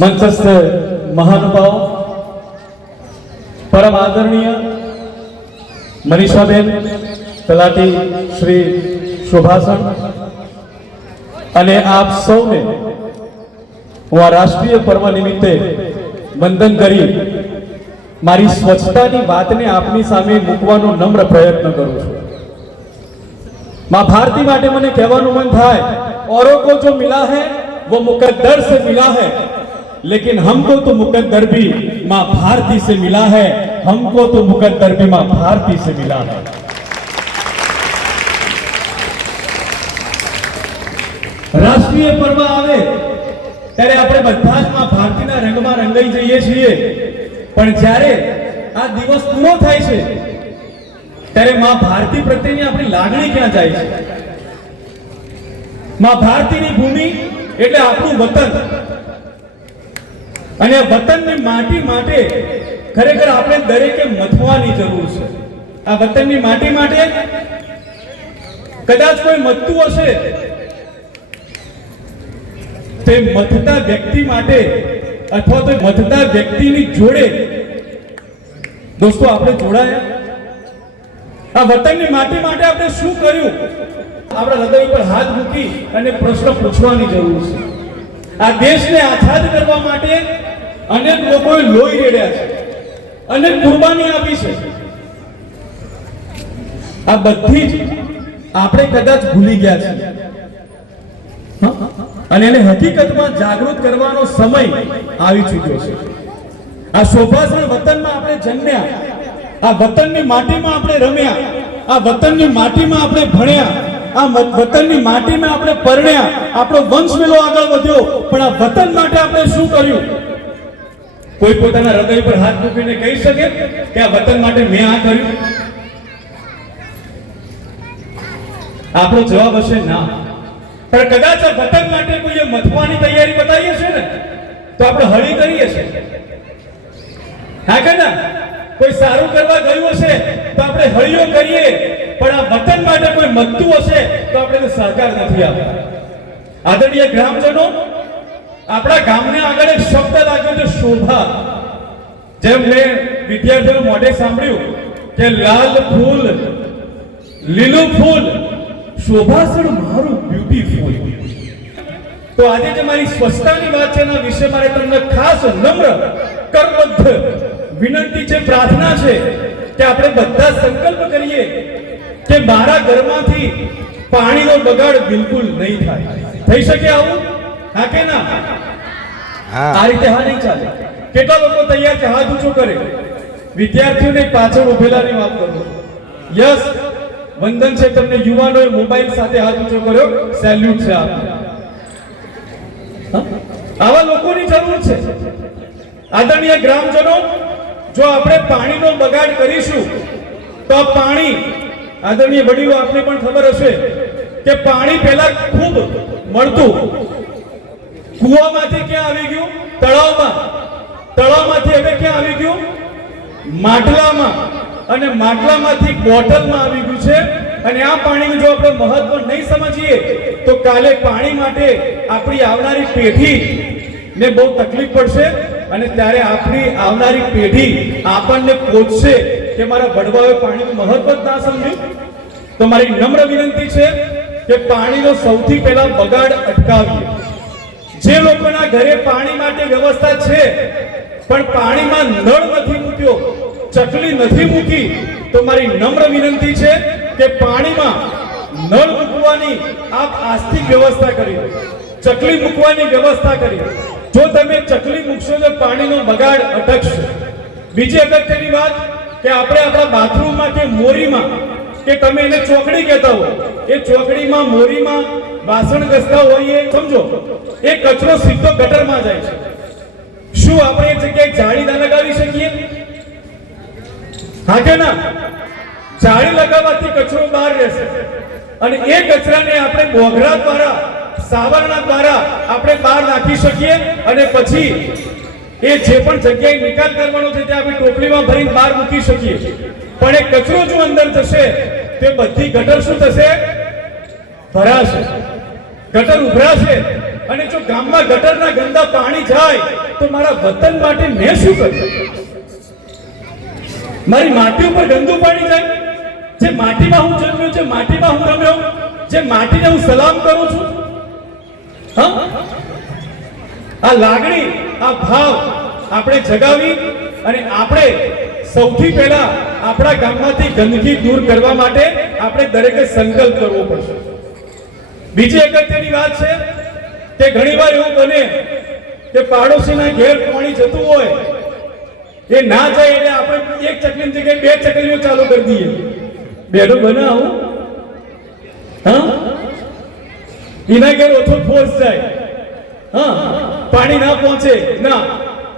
મંચસ્થ મહાનુભાવ, પરમ આદરણીય મનીષાબેન, તલાટી શ્રી શુભાસન અને આપ સૌને હું આ રાષ્ટ્રીય પર્વ નિમિત્તે વંદન કરી મારી સ્વચ્છતાની વાતને આપની સામે મૂકવાનો નમ્ર પ્રયત્ન કરું છું. માં ભારતી માટે મને કહેવાનું મન થાય ઓરો કો જો મિલા હૈ વો મુકદ્દર સે મિલા હૈ लेकिन हमको तो मुकद्दर भी माँ भारती से मिला है हमको तो मुकद्दर भी माँ भारती से मिला है રાષ્ટ્રીય પર્વ આવે ત્યારે આપણે બધા જ માં ભારતીના રંગમાં રંગાઈ જઈએ છીએ પણ જ્યારે આ દિવસ પૂરો થાય છે ત્યારે માં ભારતી પ્રત્યેની આપણી લાગણી ક્યાં જાય છે માં ભારતીની ભૂમિ એટલે આપણું વતન અને વતનની માટી માટે ખરેખર આપણે દરેકે મથવાની જરૂર છે. આ વતનની માટી માટે કદાચ કોઈ મથતું હશે, તે મથતા વ્યક્તિ માટે અથવા તો મથતા વ્યક્તિની જોડે, દોસ્તો, આપણે જોડાયા. આ વતનની માટી માટે આપણે શું કર્યું? આપણા હૃદય ઉપર હાથ મૂકી અને પ્રશ્ન પૂછવાની જરૂર છે. આ દેશને આઝાદ કરવા માટે અનેક લોકોએ લોહી રેડ્યા છે. અનેક કુરબાની આપી છે. આ બધી જ આપણે કદાચ ભૂલી ગયા છીએ. અને એને હકીકતમાં જાગૃત કરવાનો સમય આવી ચૂક્યો છે. આ શોભાસણ વતનમાં આપણે જન્મ્યા. આ વતનની માટીમાં આપણે રમ્યા. આ વતનની માટીમાં આપણે ભણ્યા. આ વતનની માટીમાં આપણે પરણ્યા. આપણો વંશ વેલો આગળ વધ્યો. પણ આ વતન માટે આપણે શું કર્યું? કોઈ પોતાના હૃદય પર હાથ મૂકીને કહી શકે કે આ વતન માટે મેં આ કર્યું? આપણો જવાબ હશે ના. પણ કદાચ આ વતન માટે કોઈએ મથવાની તૈયારી બતાવી હશે ને, તો આપણે હળી કરીએ છીએ. હા કે ના? કોઈ સારું કરવા ગયું હશે, તો આપણે હળીઓ કરીએ. પણ આ વતન માટે કોઈ મથતું હશે, તો આપણે સહકાર નથી આપતા. આદરણીય ગ્રામજનો આપણા ગામને આગળ એક શબ્દ લાગ્યો છે, શોભા. જેમ મેં વિદ્યાર્થીઓ મોઢે સાંભળ્યું કે લાલ ફૂલ, લીલું ફૂલ શોભાસણ મારું બ્યુટીફુલ તો આજે જે મારી સ્વચ્છતાની વાત છે, એના વિશે મારે તમને ખાસ નમ્ર કરબદ્ધ વિનંતી છે, પ્રાર્થના છે કે આપણે બધા સંકલ્પ કરીએ કે મારા ઘરમાંથી પાણીનો બગાડ બિલકુલ નહીં થાય. થઈ શકે આવું? હા કે ના? આ રીતે હા નહીં ચાલે. કેટલા લોકો તૈયાર છે? હાથ ઊંચો કરે. વિદ્યાર્થીઓને પાછળ ઉભેલાની વાત કરું. યસ વંદન છે તમને યુવાનોએ મોબાઈલ સાથે હાથ ઊંચો કર્યો. સેલ્યુટ છે આપને. આવા લોકોની જરૂર છે. આદરણીય ગ્રામજનો જો આપણે પાણીનો બગાડ કરીશું તો પાણી આદરણીય વડીલો આપને પણ ખબર હશે કે પાણી પહેલા ખૂબ મળતું. કૂવામાંથી ક્યાં આવી ગયું? તળાવમાં. તળાવમાંથી હવે ક્યાં આવી ગયું? માટલામાં. અને માટલામાંથી બોટલમાં આવી ગયું છે. અને આ પાણીનું જો આપણે મહત્વ નહીં સમજીએ, તો કાલે પાણી માટે આપણી આવનારી પેઢી ને બહુ તકલીફ પડશે. અને ત્યારે આપણી આવનારી પેઢી આપણને કોચશે કે મારા વડવાઓએ પાણીનું મહત્વ જ ના સમજ્યું. તો મારી નમ્ર વિનંતી છે કે પાણીનો સૌથી પહેલા બગાડ અટકાવીએ. જે લોકોના ઘરે પાણી માટે વ્યવસ્થા છે, પણ પાણીમાં નળ નથી મૂક્યો, ચકલી નથી મૂકી, તો મારી નમ્ર વિનંતી છે કે પાણીમાં નળ મૂકવાની આપ આસ્તિક વ્યવસ્થા કરી ચકલી મૂકવાની વ્યવસ્થા કરી જો તમે ચકલી મૂકશો તો પાણીનો બગાડ અટકશે. બીજી અગત્યની વાત કે આપણે આપણા બાથરૂમમાં કે મોરીમાં કે તમે એને ચોકડી કહેતા હો એ ચોકડીમાં, મોરીમાં વાસણ ઘસતા હોઈએ સમજો, એ કચરો સીધો ગટરમાં જાય છે. શું આપણે એ જગ્યાએ જાળી ના લગાવી શકીએ? હા કે ના? જાળી લગાવવાથી કચરો બહાર રહેશે. અને એ કચરાને આપણે બોગરા દ્વારા, સાવરણા દ્વારા આપણે બહાર નાખી શકીએ અને પછી એ જે પણ જગ્યાએ નિકાલ કરવાનો છે તે આપણે ટોપલીમાં ભરીને બહાર મૂકી શકીએ. પણ એ કચરો જો અંદર જશે, તે બધી ગટર શું થશે? ભરાશે ગટર ઉભરાશે અને જો ગામમાં ગટરના ગંદા પાણી જાય, તો મારા વતન માટે મેં શું કર્યું મારી માટી ઉપર ગંદુ પાણી જાય. જે માટીમાં હું જન્મ્યો, જે માટીમાં હું રમ્યો, જે માટીને હું સલામ કરું છું. આ લાગણી, આ ભાવ આપણે જગાવી અને આપણે સૌથી પહેલા આપણા ગામમાંથી ગંદકી દૂર કરવા માટે આપણે દરેકે સંકલ્પ કરવો પડશે. બીજી અગત્યની વાત છે કે ઘણીવાર એવું બને કે પાડોશીના ઘેર પાણી જતું હોય એ ના જાય એટલે આપણે એક ચકલીની જગ્યાએ બે ચકલીઓ ચાલુ કરી દઈએ બેનો બને આવું હા એના ઘેર ઓછો ફોર્સ જાય हाँ पानी ना पहुंचे ना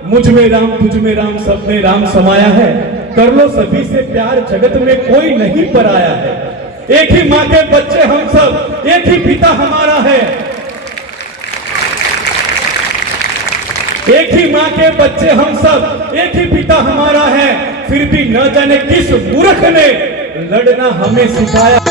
मुझ में राम तुझ में राम सब में राम समाया है कर लो सभी से प्यार जगत में कोई नहीं पराया है एक ही माँ के बच्चे हम सब, एक ही पिता हमारा है। एक ही माँ के बच्चे हम सब, एक ही पिता हमारा है। फिर भी न जाने किस मूर्ख ने लड़ना हमें सिखाया।